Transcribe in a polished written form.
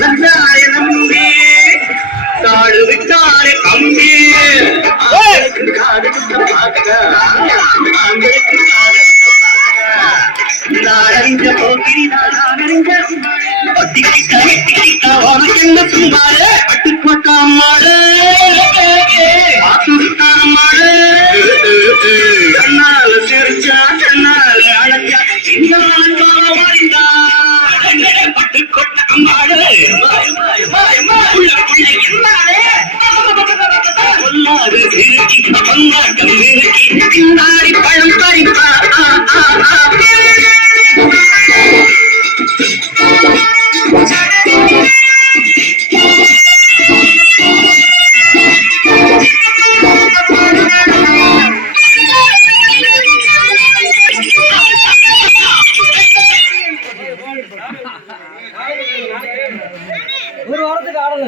வந்தாய நம்பி காடு விட்டாலே கம்பி காடு நாரஞ்ச போக்கிரி நாரஞ்ச உனக்கு என்ன சும்மாரு பட்டுக்கோட்டாமாடு கண்ணால சிரிச்சா கண்ணால அழைச்சா இந்த வாழ்ந்தா பட்டுக்கோட்டாமாடு சொல்லாது சிரிச்சி பங்காட்டம் சிரிச்சி பின்னாடி பழம் பறிப்பா ஒரு வாரத்துக்கு ஆடல